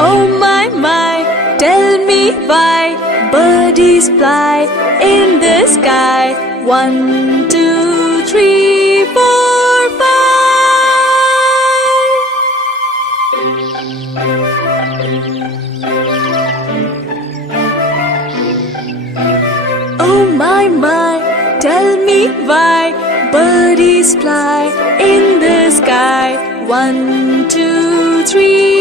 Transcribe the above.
Oh my, tell me why birdies fly in the sky. 1, 2, 3, 4, 5. Oh my, tell me why birdies fly in the sky. 1, 2, 3,